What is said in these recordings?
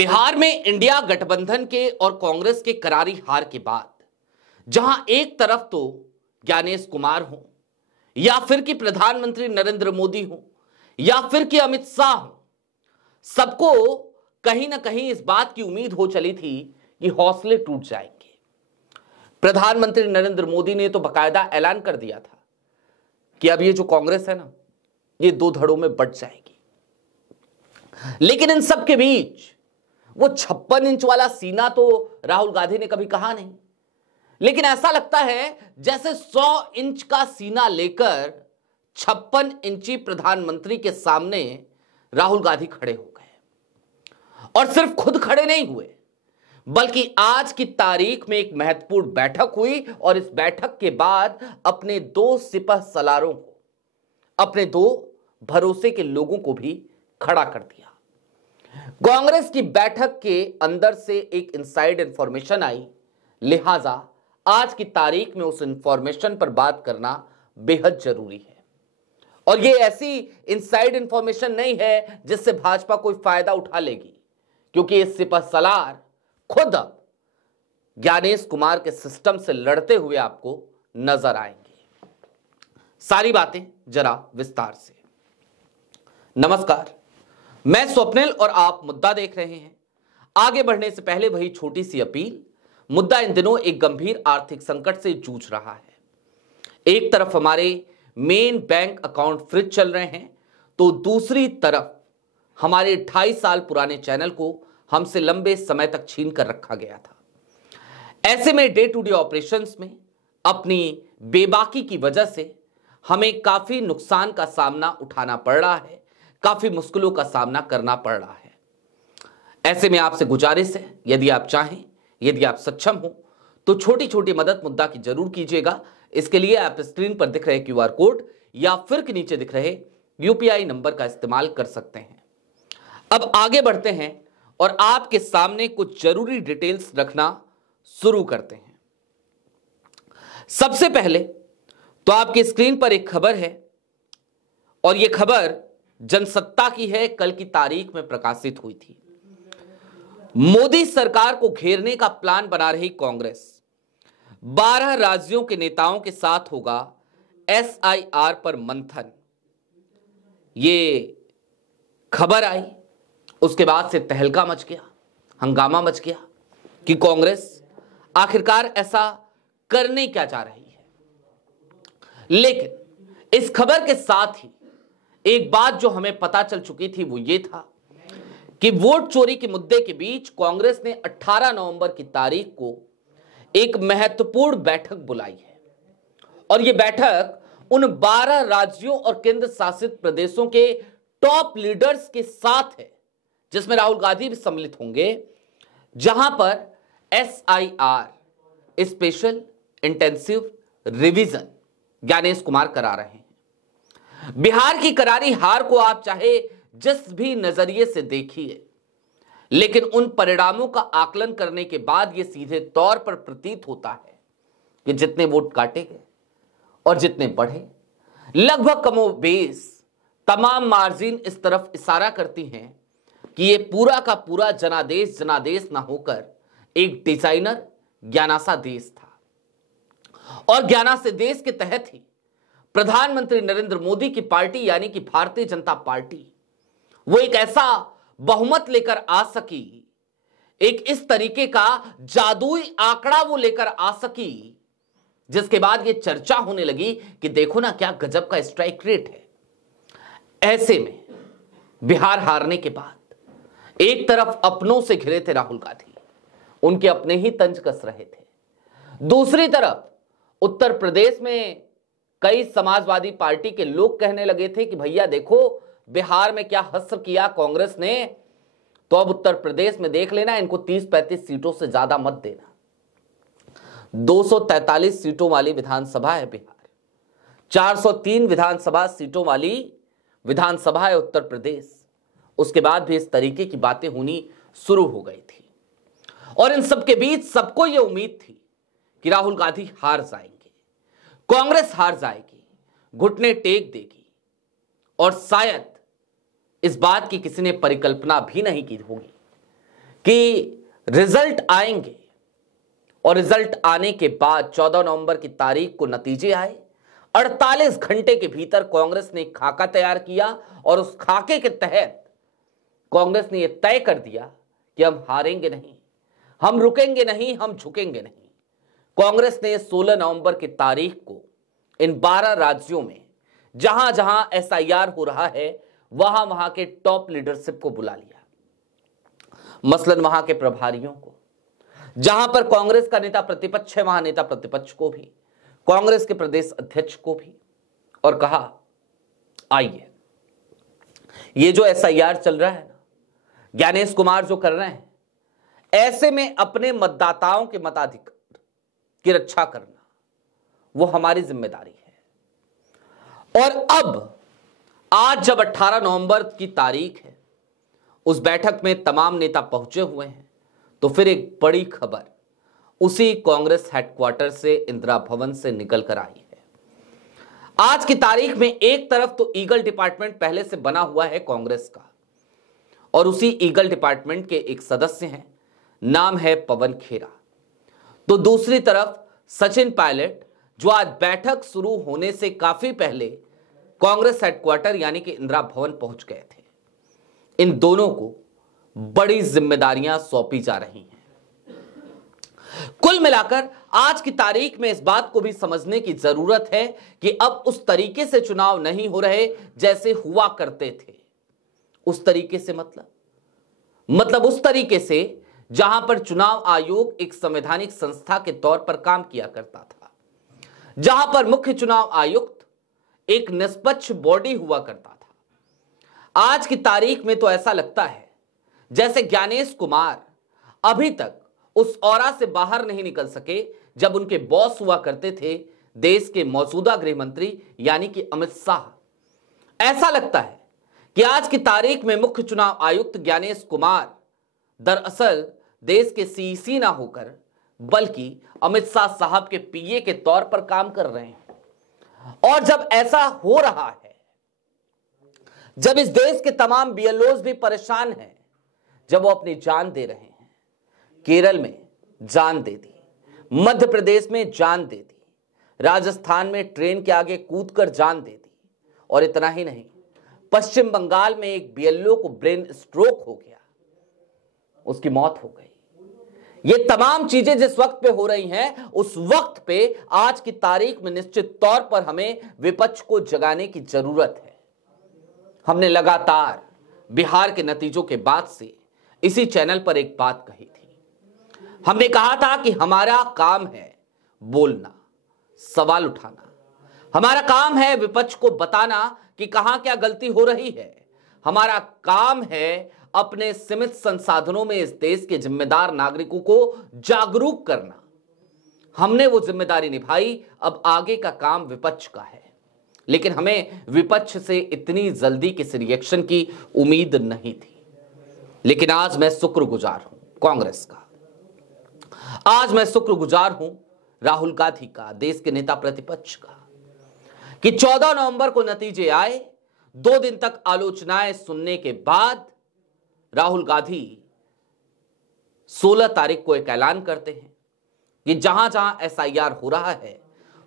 बिहार में इंडिया गठबंधन के और कांग्रेस के करारी हार के बाद जहां एक तरफ तो ज्ञानेश कुमार हो या फिर कि प्रधानमंत्री नरेंद्र मोदी हो या फिर कि अमित शाह हो, सबको कहीं ना कहीं इस बात की उम्मीद हो चली थी कि हौसले टूट जाएंगे। प्रधानमंत्री नरेंद्र मोदी ने तो बाकायदा ऐलान कर दिया था कि अब ये जो कांग्रेस है ना, ये दो धड़ों में बंट जाएगी। लेकिन इन सब के बीच वो 56 इंच वाला सीना तो राहुल गांधी ने कभी कहा नहीं, लेकिन ऐसा लगता है जैसे 100 इंच का सीना लेकर 56 इंची प्रधानमंत्री के सामने राहुल गांधी खड़े हो गए। और सिर्फ खुद खड़े नहीं हुए, बल्कि आज की तारीख में एक महत्वपूर्ण बैठक हुई और इस बैठक के बाद अपने दो सिपह सलारों को, अपने दो भरोसे के लोगों को भी खड़ा कर दिया। कांग्रेस की बैठक के अंदर से एक इनसाइड इंफॉर्मेशन आई, लिहाजा आज की तारीख में उस इंफॉर्मेशन पर बात करना बेहद जरूरी है। और ये ऐसी इनसाइड इंफॉर्मेशन नहीं है जिससे भाजपा कोई फायदा उठा लेगी, क्योंकि ये सिपह सलार खुद अब ज्ञानेश कुमार के सिस्टम से लड़ते हुए आपको नजर आएंगे। सारी बातें जरा विस्तार से। नमस्कार, मैं स्वप्निल और आप मुद्दा देख रहे हैं। आगे बढ़ने से पहले वही छोटी सी अपील, मुद्दा इन दिनों एक गंभीर आर्थिक संकट से जूझ रहा है। एक तरफ हमारे मेन बैंक अकाउंट फ्रीज चल रहे हैं, तो दूसरी तरफ हमारे 2.5 साल पुराने चैनल को हमसे लंबे समय तक छीन कर रखा गया था। ऐसे में डे टू डे ऑपरेशंस में अपनी बेबाकी की वजह से हमें काफी नुकसान का सामना उठाना पड़ रहा है, काफी मुश्किलों का सामना करना पड़ रहा है। ऐसे में आपसे गुजारिश है, यदि आप चाहें, यदि आप सक्षम हो, तो छोटी छोटी मदद मुद्दा की जरूर कीजिएगा। इसके लिए आप स्क्रीन पर दिख रहे QR कोड या फिर के नीचे दिख रहे UPI नंबर का इस्तेमाल कर सकते हैं। अब आगे बढ़ते हैं और आपके सामने कुछ जरूरी डिटेल्स रखना शुरू करते हैं। सबसे पहले तो आपकी स्क्रीन पर एक खबर है और यह खबर जनसत्ता की है, कल की तारीख में प्रकाशित हुई थी। मोदी सरकार को घेरने का प्लान बना रही कांग्रेस 12 राज्यों के नेताओं के साथ होगा SIR पर मंथन। ये खबर आई, उसके बाद से तहलका मच गया, हंगामा मच गया कि कांग्रेस आखिरकार ऐसा करने क्या चाह रही है। लेकिन इस खबर के साथ ही एक बात जो हमें पता चल चुकी थी वो ये था कि वोट चोरी के मुद्दे के बीच कांग्रेस ने 18 नवंबर की तारीख को एक महत्वपूर्ण बैठक बुलाई है। और यह बैठक उन 12 राज्यों और केंद्र शासित प्रदेशों के टॉप लीडर्स के साथ है, जिसमें राहुल गांधी भी सम्मिलित होंगे, जहां पर SIR special intensive revision Gyanesh Kumar करा रहे हैं। बिहार की करारी हार को आप चाहे जिस भी नजरिए से देखिए, लेकिन उन परिणामों का आकलन करने के बाद यह सीधे तौर पर प्रतीत होता है कि जितने वोट काटे गए और जितने बढ़े, लगभग कमोबेश तमाम मार्जिन इस तरफ इशारा करती हैं कि यह पूरा का पूरा जनादेश जनादेश ना होकर एक डिजाइनर ज्ञानासा देश था। और ज्ञानासा देश के तहत ही प्रधानमंत्री नरेंद्र मोदी की पार्टी यानी कि भारतीय जनता पार्टी वो एक ऐसा बहुमत लेकर आ सकी, एक इस तरीके का जादुई आंकड़ा वो लेकर आ सकी, जिसके बाद ये चर्चा होने लगी कि देखो ना क्या गजब का स्ट्राइक रेट है। ऐसे में बिहार हारने के बाद एक तरफ अपनों से घिरे थे राहुल गांधी, उनके अपने ही तंज कस रहे थे। दूसरी तरफ उत्तर प्रदेश में कई समाजवादी पार्टी के लोग कहने लगे थे कि भैया देखो बिहार में क्या हश्र किया कांग्रेस ने, तो अब उत्तर प्रदेश में देख लेना, इनको 30-35 सीटों से ज्यादा मत देना। 243 सीटों वाली विधानसभा है बिहार, 403 विधानसभा सीटों वाली विधानसभा है उत्तर प्रदेश। उसके बाद भी इस तरीके की बातें होनी शुरू हो गई थी और इन सबके बीच सबको यह उम्मीद थी कि राहुल गांधी हार जाएंगे, कांग्रेस हार जाएगी, घुटने टेक देगी। और शायद इस बात की किसी ने परिकल्पना भी नहीं की होगी कि रिजल्ट आएंगे और रिजल्ट आने के बाद 14 नवंबर की तारीख को नतीजे आए। 48 घंटे के भीतर कांग्रेस ने एक खाका तैयार किया और उस खाके के तहत कांग्रेस ने यह तय कर दिया कि हम हारेंगे नहीं, हम रुकेंगे नहीं, हम झुकेंगे नहीं। कांग्रेस ने 16 नवंबर की तारीख को इन 12 राज्यों में जहां जहां एसआईआर हो रहा है वहां वहां के टॉप लीडरशिप को बुला लिया, मसलन वहां के प्रभारियों को, जहां पर कांग्रेस का नेता प्रतिपक्ष है वहां नेता प्रतिपक्ष को भी, कांग्रेस के प्रदेश अध्यक्ष को भी, और कहा आइए ये जो एसआईआर चल रहा है ना, ज्ञानेश कुमार जो कर रहे हैं, ऐसे में अपने मतदाताओं के मताधिकार की रक्षा करना वो हमारी जिम्मेदारी है। और अब आज जब 18 नवंबर की तारीख है, उस बैठक में तमाम नेता पहुंचे हुए हैं, तो फिर एक बड़ी खबर उसी कांग्रेस हेडक्वार्टर से, इंदिरा भवन से निकल कर आई है। आज की तारीख में एक तरफ तो ईगल डिपार्टमेंट पहले से बना हुआ है कांग्रेस का, और उसी ईगल डिपार्टमेंट के एक सदस्य हैं, नाम है पवन खेरा। तो दूसरी तरफ सचिन पायलट, जो आज बैठक शुरू होने से काफी पहले कांग्रेस हेडक्वार्टर यानी कि इंदिरा भवन पहुंच गए थे। इन दोनों को बड़ी जिम्मेदारियां सौंपी जा रही हैं। कुल मिलाकर आज की तारीख में इस बात को भी समझने की जरूरत है कि अब उस तरीके से चुनाव नहीं हो रहे जैसे हुआ करते थे। उस तरीके से मतलब उस तरीके से जहां पर चुनाव आयोग एक संवैधानिक संस्था के तौर पर काम किया करता था, जहां पर मुख्य चुनाव आयुक्त एक निष्पक्ष बॉडी हुआ करता था। आज की तारीख में तो ऐसा लगता है जैसे ज्ञानेश कुमार अभी तक उस औरा से बाहर नहीं निकल सके जब उनके बॉस हुआ करते थे देश के मौजूदा गृह मंत्री यानी कि अमित शाह। ऐसा लगता है कि आज की तारीख में मुख्य चुनाव आयुक्त ज्ञानेश कुमार दरअसल देश के सीईसी ना होकर बल्कि अमित शाह साहब के पीए के तौर पर काम कर रहे हैं। और जब ऐसा हो रहा है, जब इस देश के तमाम बीएलओज भी परेशान हैं, जब वो अपनी जान दे रहे हैं, केरल में जान दे दी, मध्य प्रदेश में जान दे दी, राजस्थान में ट्रेन के आगे कूदकर जान दे दी, और इतना ही नहीं, पश्चिम बंगाल में एक बीएलओ को ब्रेन स्ट्रोक हो गया, उसकी मौत हो गई। ये तमाम चीजें जिस वक्त पे हो रही हैं, उस वक्त पे आज की तारीख में निश्चित तौर पर हमें विपक्ष को जगाने की जरूरत है। हमने लगातार बिहार के नतीजों के बाद से इसी चैनल पर एक बात कही थी। हमने कहा था कि हमारा काम है बोलना, सवाल उठाना, हमारा काम है विपक्ष को बताना कि कहां क्या गलती हो रही है, हमारा काम है अपने सीमित संसाधनों में इस देश के जिम्मेदार नागरिकों को जागरूक करना। हमने वो जिम्मेदारी निभाई, अब आगे का काम विपक्ष का है। लेकिन हमें विपक्ष से इतनी जल्दी किसी रिएक्शन की उम्मीद नहीं थी। लेकिन आज मैं शुक्रगुजार हूं कांग्रेस का, आज मैं शुक्रगुजार हूं राहुल गांधी का, देश के नेता प्रतिपक्ष का, कि 14 नवंबर को नतीजे आए। 2 दिन तक आलोचनाएं सुनने के बाद राहुल गांधी 16 तारीख को एक ऐलान करते हैं कि जहां जहां एसआईआर हो रहा है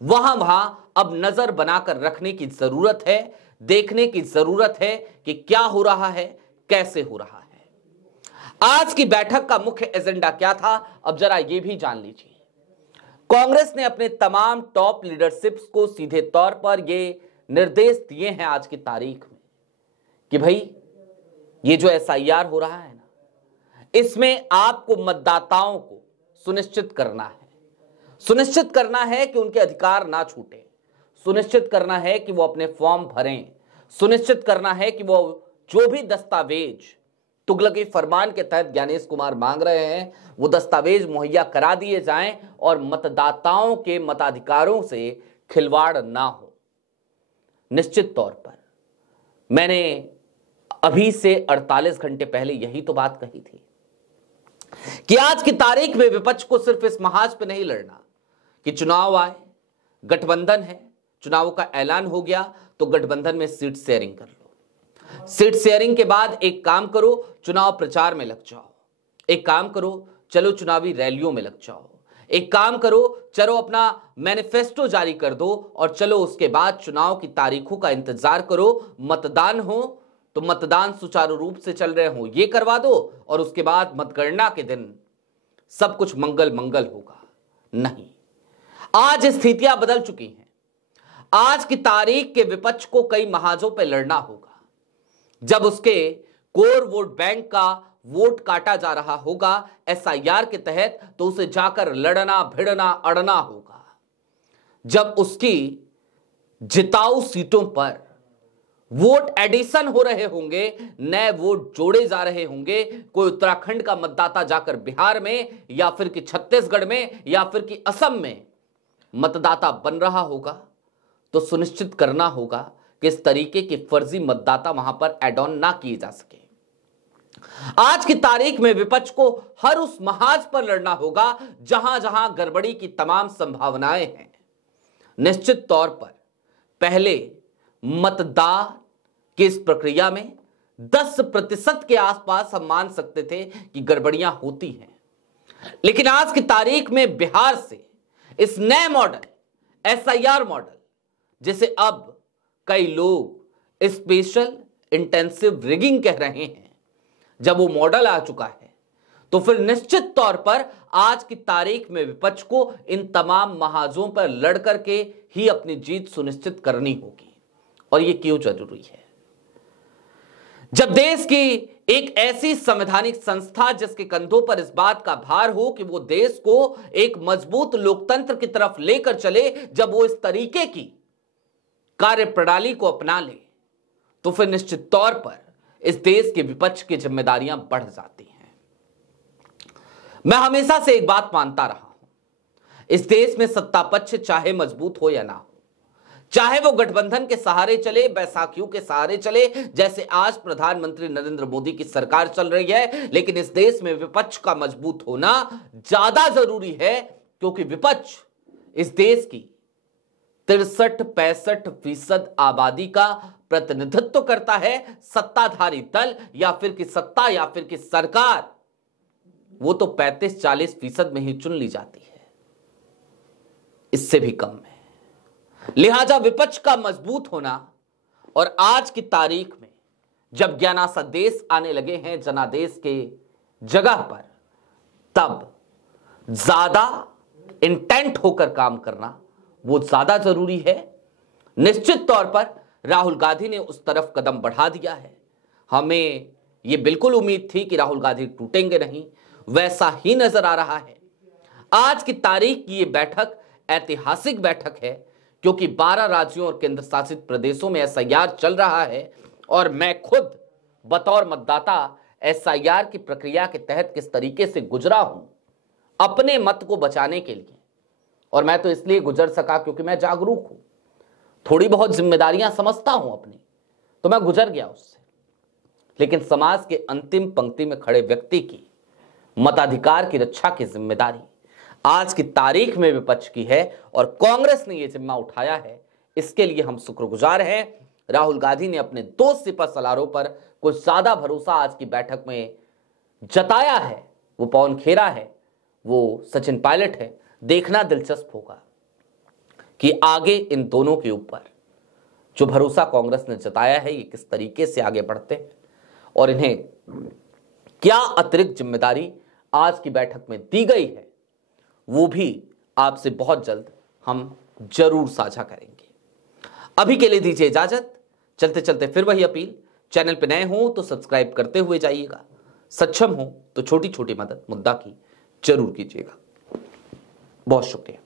वहां वहां अब नजर बनाकर रखने की जरूरत है, देखने की जरूरत है कि क्या हो रहा है, कैसे हो रहा है। आज की बैठक का मुख्य एजेंडा क्या था, अब जरा यह भी जान लीजिए। कांग्रेस ने अपने तमाम टॉप लीडरशिप्स को सीधे तौर पर यह निर्देश दिए हैं आज की तारीख में कि भाई ये जो एसआईआर हो रहा है ना, इसमें आपको मतदाताओं को सुनिश्चित करना है कि उनके अधिकार ना छूटे, सुनिश्चित करना है कि वो अपने फॉर्म भरें, सुनिश्चित करना है कि वो जो भी दस्तावेज तुगलकी फरमान के तहत ज्ञानेश कुमार मांग रहे हैं वो दस्तावेज मुहैया करा दिए जाएं और मतदाताओं के मताधिकारों से खिलवाड़ ना हो। निश्चित तौर पर मैंने अभी से 48 घंटे पहले यही तो बात कही थी कि आज की तारीख में विपक्ष को सिर्फ इस महाज पे नहीं लड़ना कि चुनाव आए, गठबंधन है, चुनाव का ऐलान हो गया तो गठबंधन में सीट शेयरिंग कर लो, सीट शेयरिंग के बाद एक काम करो, चुनाव प्रचार में लग जाओ, एक काम करो, चलो चुनावी रैलियों में लग जाओ। एक काम करो, चलो अपना मैनिफेस्टो जारी कर दो और चलो उसके बाद चुनाव की तारीखों का इंतजार करो। मतदान हो तो मतदान सुचारू रूप से चल रहे हो ये करवा दो और उसके बाद मतगणना के दिन सब कुछ मंगल मंगल होगा। नहीं, आज स्थितियां बदल चुकी हैं। आज की तारीख के विपक्ष को कई महाजों पर लड़ना होगा। जब उसके कोर वोट बैंक का वोट काटा जा रहा होगा एसआईआर के तहत, तो उसे जाकर लड़ना भिड़ना अड़ना होगा। जब उसकी जिताऊ सीटों पर वोट एडिशन हो रहे होंगे, नए वोट जोड़े जा रहे होंगे, कोई उत्तराखंड का मतदाता जाकर बिहार में या फिर कि छत्तीसगढ़ में या फिर कि असम में मतदाता बन रहा होगा, तो सुनिश्चित करना होगा कि इस तरीके के फर्जी मतदाता वहां पर एड ऑन ना किए जा सके। आज की तारीख में विपक्ष को हर उस महाज पर लड़ना होगा जहां जहां गड़बड़ी की तमाम संभावनाएं हैं। निश्चित तौर पर पहले मतदान की इस प्रक्रिया में 10% के आसपास हम मान सकते थे कि गड़बड़ियां होती हैं, लेकिन आज की तारीख में बिहार से इस नए मॉडल एसआईआर मॉडल, जिसे अब कई लोग स्पेशल इंटेंसिव रिगिंग कह रहे हैं, जब वो मॉडल आ चुका है तो फिर निश्चित तौर पर आज की तारीख में विपक्ष को इन तमाम महाजों पर लड़ करके ही अपनी जीत सुनिश्चित करनी होगी। और ये क्यों जरूरी है? जब देश की एक ऐसी संवैधानिक संस्था जिसके कंधों पर इस बात का भार हो कि वो देश को एक मजबूत लोकतंत्र की तरफ लेकर चले, जब वो इस तरीके की कार्य प्रणाली को अपना ले, तो फिर निश्चित तौर पर इस देश के विपक्ष की जिम्मेदारियां बढ़ जाती हैं। मैं हमेशा से एक बात मानता रहा हूं, इस देश में सत्ता पक्ष चाहे मजबूत हो या ना हो, चाहे वो गठबंधन के सहारे चले, बैसाखियों के सहारे चले, जैसे आज प्रधानमंत्री नरेंद्र मोदी की सरकार चल रही है, लेकिन इस देश में विपक्ष का मजबूत होना ज्यादा जरूरी है, क्योंकि विपक्ष इस देश की 63-65% आबादी का प्रतिनिधित्व करता है। सत्ताधारी दल या फिर कि सत्ता या फिर कि सरकार, वो तो 35-40% में ही चुन ली जाती है, इससे भी कम है। लिहाजा विपक्ष का मजबूत होना, और आज की तारीख में जब ज्ञानादेश आने लगे हैं जनादेश के जगह पर, तब ज्यादा इंटेंट होकर काम करना वो ज्यादा जरूरी है। निश्चित तौर पर राहुल गांधी ने उस तरफ कदम बढ़ा दिया है। हमें यह बिल्कुल उम्मीद थी कि राहुल गांधी टूटेंगे नहीं, वैसा ही नजर आ रहा है। आज की तारीख की यह बैठक ऐतिहासिक बैठक है, क्योंकि 12 राज्यों और केंद्र शासित प्रदेशों में एसआईआर चल रहा है, और मैं खुद बतौर मतदाता एसआईआर की प्रक्रिया के तहत किस तरीके से गुजरा हूं अपने मत को बचाने के लिए। और मैं तो इसलिए गुजर सका क्योंकि मैं जागरूक हूं, थोड़ी बहुत जिम्मेदारियां समझता हूं अपनी, तो मैं गुजर गया उससे। लेकिन समाज के अंतिम पंक्ति में खड़े व्यक्ति की मताधिकार की रक्षा की जिम्मेदारी आज की तारीख में विपक्ष की है, और कांग्रेस ने यह जिम्मा उठाया है। इसके लिए हम शुक्रगुजार हैं। राहुल गांधी ने अपने 2 सिपह सलारों पर कुछ ज्यादा भरोसा आज की बैठक में जताया है। वो पवन खेरा है, वो सचिन पायलट है। देखना दिलचस्प होगा कि आगे इन दोनों के ऊपर जो भरोसा कांग्रेस ने जताया है, ये किस तरीके से आगे बढ़ते हैं और इन्हें क्या अतिरिक्त जिम्मेदारी आज की बैठक में दी गई है, वो भी आपसे बहुत जल्द हम जरूर साझा करेंगे। अभी के लिए दीजिए इजाजत। चलते चलते फिर वही अपील, चैनल पे नए हो तो सब्सक्राइब करते हुए जाइएगा, सक्षम हो तो छोटी छोटी मदद मुद्दा की जरूर कीजिएगा। बहुत शुक्रिया।